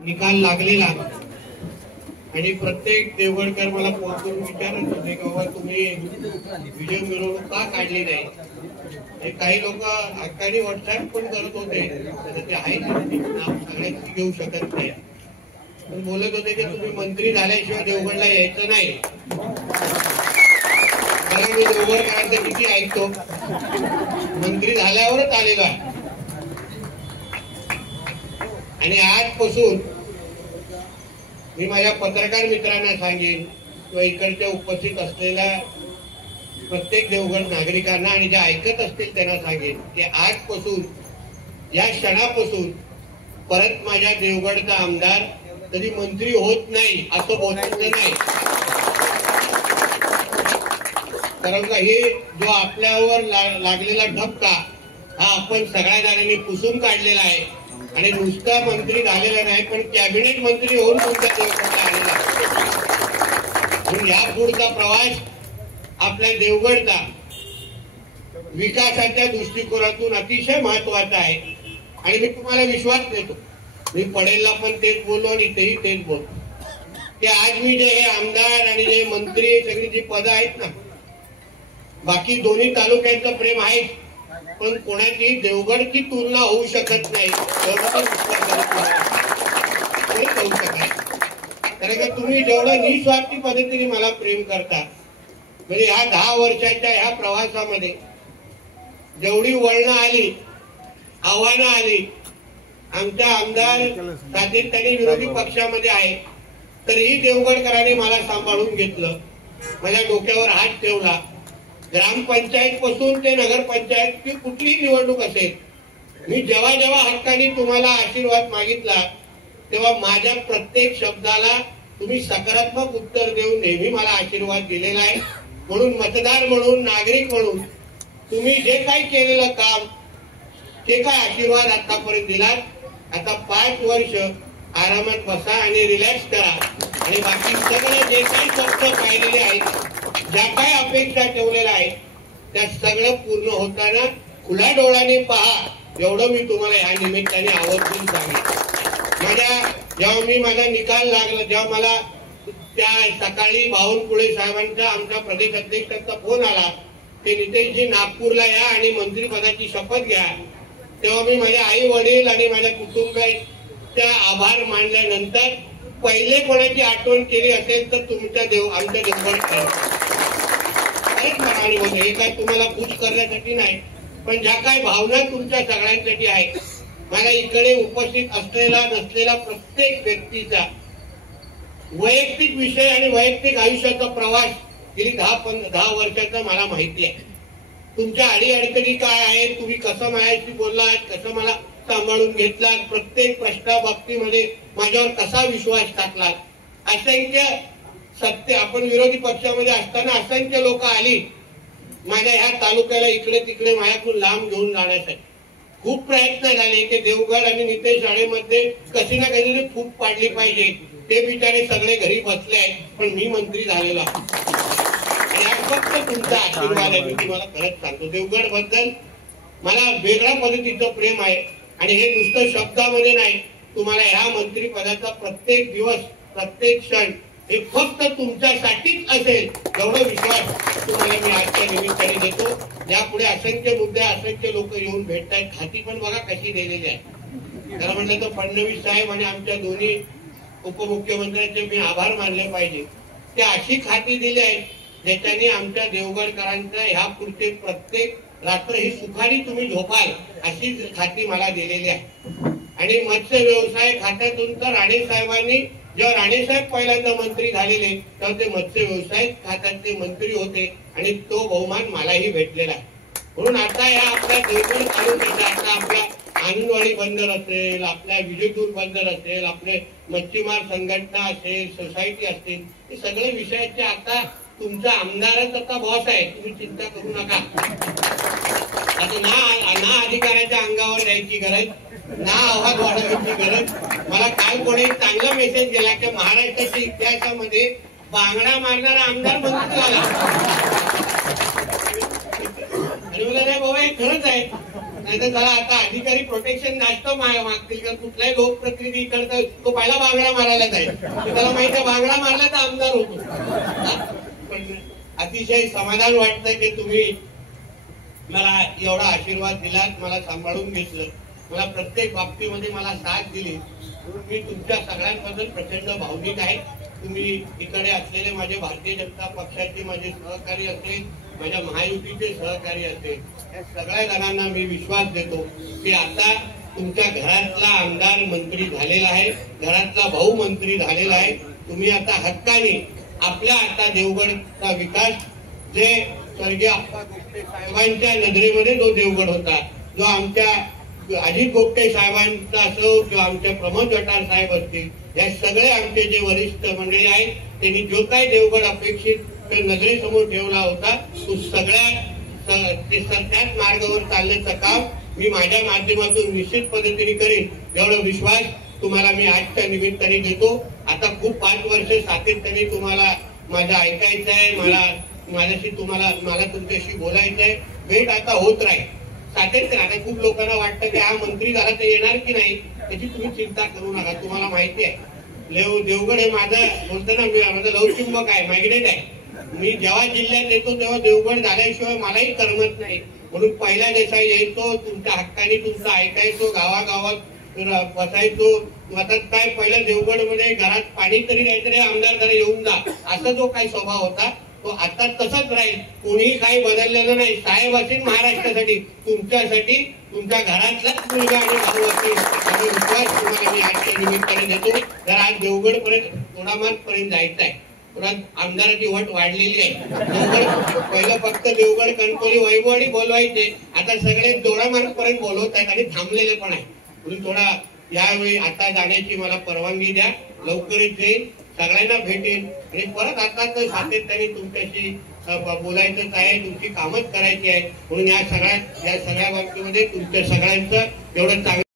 निकाल लागलेला आणि प्रत्येक देवगडकर मला फोन करून विचारत होते की बाबा तुम्ही विजय मिरवणूक का काढली नाही. काही लोक हक्काने व्हॉट्सअप पण करत होते, ते आहे नाव सगळ्यांची घेऊ शकत नाही, पण बोलत होते की तुम्ही मंत्री झाल्याशिवाय देवगडला यायचं नाही. कारण मी देवगडकरांचं किती ऐकतो, मंत्री झाल्यावरच आलेलो आहे. आणि आजपासून मी माझ्या पत्रकार मित्रांना सांगेन किंवा इकडच्या उपस्थित असलेल्या प्रत्येक देवगड नागरिकांना आणि जे ऐकत असतील त्यांना सांगेन की आजपासून या क्षणापासून परत माझ्या देवगडचा आमदार कधी मंत्री होत नाही असं बोलायचं नाही. कारण का हे जो आपल्यावर लागलेला धक्का हा आपण सगळ्या जणांनी पुसून काढलेला आहे आणि नुसता मंत्री झालेला नाही पण कॅबिनेट मंत्री होऊन तुमच्या देवगडला आलेला आहे. या पुढचा प्रवास आपल्या देवगडचा विकासाच्या दृष्टिकोनातून अतिशय महत्वाचा आहे. आणि मी तुम्हाला विश्वास देतो, मी पडेलला पण तेच बोललो आणि इथेही तेच बोलतो की आज मी जे हे आमदार आणि जे मंत्री सगळी जी पदं आहेत ना, बाकी दोन्ही तालुक्यांचं प्रेम आहे पण कोणाची देवगडची तुलना होऊ शकत नाही. कारण का तुम्ही जेवढं निस्वार्थी पद्धतीने मला प्रेम करता, म्हणजे ह्या 10 वर्षाच्या ह्या प्रवासामध्ये जेवढी वळणं आली, आव्हानं आली, आमचा आमदार सातत्याने विरोधी पक्षामध्ये आहे तरीही देवगडकरांनी मला सांभाळून घेतलं, माझ्या डोक्यावर हात ठेवला. ग्रामपंचायत पासून ते नगरपंचायत की कुठलीही निवडणूक असेल, मी जेव्हा जेव्हा हक्काने तुम्हाला आशीर्वाद मागितला तेव्हा माझ्या प्रत्येक शब्दाला तुम्ही सकारात्मक उत्तर देऊन नेहमी मला आशीर्वाद दिलेला आहे. म्हणून मतदार म्हणून, नागरिक म्हणून तुम्ही जे काही केलेलं काम, जे काय आशीर्वाद आतापर्यंत दिलात, आता 5 वर्ष आरामात बसा आणि रिलॅक्स करा आणि बाकी सगळे जे काही स्वप्न पाहिलेले आहेत, ज्या काही अपेक्षा ठेवलेल्या आहेत त्या सगळं पूर्ण होताना खुल्या डोळ्याने पहा, एवढं मी तुम्हाला ह्या निमित्ताने आवर्जून सांगेन. जेव्हा माझा निकाल लागला, जेव्हा मला त्या सकाळी बावनकुळे साहेबांचा आमच्या प्रदेश अध्यक्षांचा फोन आला ते नितेशजी नागपूरला या आणि मंत्रीपदाची शपथ घ्या, तेव्हा मी माझ्या आई वडील आणि माझ्या कुटुंबाच्या आभार मानल्यानंतर पहिले कोणाची आठवण केली असेल तर तुमच्या आमच्या देवगडकर. हे काय तुम्हाला खुश करण्यासाठी नाही, पण ज्या काही भावना तुमच्या सगळ्यांसाठी आहे, मला इकडे उपस्थित असलेला नसलेला प्रत्येक व्यक्तीचा वैयक्तिक विषय आणि वैयक्तिक आयुष्याचा प्रवास गेली 10 वर्षाचा मला माहिती आहे. तुमच्या अडीअडचणी काय आहेत, तुम्ही कसं माझ्याशी बोललात, कसं मला सांभाळून घेतलात, प्रत्येक प्रश्नाबाबतीमध्ये माझ्यावर कसा विश्वास टाकलात. असंख्य सत्य आपण विरोधी पक्षामध्ये असताना असंख्य लोक आली माझ्या ह्या तालुक्याला इकडे तिकडे माझ्याकडून लांब घेऊन जाण्यासाठी. खूप प्रयत्न झाले की देवगड आणि नितेश शाळेमध्ये कशी ना कधी फूट पाडली पाहिजे. ते बिचारे सगळे घरी बसले आहेत, पण मी मंत्री झालेलो आणि आज फक्त तुमचा आशीर्वाद आहे. मी तुम्हाला खरंच सांगतो, देवगड बद्दल मला वेगळ्या पद्धतीचं प्रेम आहे आणि हे नुसतं शब्दामध्ये नाही, तुम्हाला ह्या मंत्री पदाचा प्रत्येक दिवस, प्रत्येक क्षण हे फक्त तुमच्यासाठीच असेल एवढा विश्वास तुम्हाला मी आजच्या निमित्ताने देतो. यापुढे असंख्य मुद्दे, असंख्य लोक येऊन भेटतात. खाती पण बघा कशी दिलेली आहे. खरं म्हटलं तर फडणवीस साहेब आणि आमच्या दोन्ही उपमुख्यमंत्र्यांचे मी आभार मानले पाहिजे. ते अशी खाती दिली आहेत ज्याच्याने आमच्या देवगडकरांचं ह्या पुढचे प्रत्येक रात्र ही सुखाने तुम्ही झोपाल अशी खाती मला दिलेली आहे. आणि मत्स्य व्यवसाय खात्यातून तर राणे साहेबांनी, जेव्हा राणे साहेब पहिल्यांदा मंत्री झालेले तेव्हा ते मत्स्य व्यवसाय खात्याचे मंत्री होते आणि तो बहुमान मलाही भेटलेला आहे. म्हणून आता या आपल्या देवगड तालुक्याचा, आता आपला आनंदवाडी बंदर असेल, आपल्या विजयदूर बंदर असेल, आपले मच्छीमार संघटना असेल, सोसायटी असतील, हे सगळे विषयाचे आता तुमचा आमदारच आता बॉस आहे. तुम्ही चिंता करू नका. आता ना अधिकाऱ्याच्या अंगावर द्यायची गरज, ना आवाज वाढवायची गरज. मला काल कोणी चांगला मेसेज गेला की महाराष्ट्राच्या इतिहासामध्ये बांगडा मारणारा आमदार मंत्री झाला. आणि मला नाही बाबा हे खरंच आहे. नाही तर त्याला आता अधिकारी प्रोटेक्शन जास्त मागतील का कुठलाही लोकप्रतिनिधी करता तो पहिला बांगडा मारायला जाईल, त्याला माहिती आहे बांगडा मारला तर आमदार होतो. पण अतिशय समाधान वाटतं की तुम्ही मला एवढा आशीर्वाद दिलात, मला सांभाळून घेतलं, मला प्रत्येक बाबतीमध्ये मला साथ दिली. मी तुमच्या सगळ्यांबद्दल प्रचंड भावनिक आहे. तुम्ही इकडे असलेले माझे भारतीय जनता पक्षाचे माझे सहकारी असतील, माझ्या महायुतीचे सहकारी असतील, या सगळ्या जणांना मी विश्वास देतो की आता तुमच्या घरातला आमदार मंत्री झालेला आहे, घरातला भाऊ मंत्री झालेला आहे. तुम्ही आता हक्काने आपल्या आता देवगडचा विकास, जे स्वर्गीय अप्पा गोपटे साहेबांच्या नजरेमध्ये जो देवगड होता, जो आमच्या अजित गोपटे साहेबांचा असो किंवा आमच्या प्रमोद जठार साहेब असतील, या सगळे आमचे जे वरिष्ठ मंडळी आहेत त्यांनी जो काही देवगड अपेक्षित नजरेसमोर ठेवला होता तो त्याच मार्गावर चालण्याचं काम मी माझ्या माध्यमातून निश्चित पद्धतीने करेन, एवढा विश्वास तुम्हाला मी आजच्या निमित्ताने देतो. आता खूप 5 वर्ष सातत्याने तुम्हाला माझं ऐकायचं आहे, मला तुमच्याशी बोलायचं आहे. भेट आता होत राहील सातत्याने. आता खूप लोकांना वाटतं की हा मंत्री झाला तर येणार की नाही, त्याची तुम्ही चिंता करू नका. तुम्हाला माहिती आहे देवगड हे माझं बोलतो ना, माझं लवचिंबक आहे, मॅग्नेट आहे. मी जेव्हा जिल्ह्यात येतो तेव्हा देवगड झाल्याशिवाय मलाही करमत नाही. म्हणून पहिल्या दिवसा यायचो, तुमच्या हक्काने तुमचं ऐकायचो, गावागावात बसायचो. आता काय पहिल्या देवगड मध्ये घरात पाणी तरी नाही तरी आमदार जरा येऊन जा, असा जो काही स्वभाव होता तो आता तसंच राहील. कोणीही काही बदललेलं नाही. साहेब असेल महाराष्ट्रासाठी, तुमच्यासाठी, तुमच्या घरातलाच मुलगा आणि भाऊ असेल आणि विश्वास तुम्हाला मी आजच्या निमित्ताने देतो. तर आज देवगड पर्यंत तोडामार्ग पर्यंत जायचं आहे. आमदाराची वट वाढलेली आहे. देवगड पहिलं फक्त देवगड, कणकोली, वैभववाडी बोलवायचे, आता सगळे दोडामार्ग पर्यंत बोलवत आहेत आणि थांबलेले पण आहे. म्हणून थोडा यावेळी आता जाण्याची मला परवानगी द्या. लवकरच येईल, सगळ्यांना भेटेल आणि परत आता तर सातत्याने तुमच्याशी बोलायचंच आहे, तुमची कामच करायची आहे. म्हणून या सगळ्या बाबतीमध्ये तुमच्या सगळ्यांचं एवढं चांगलं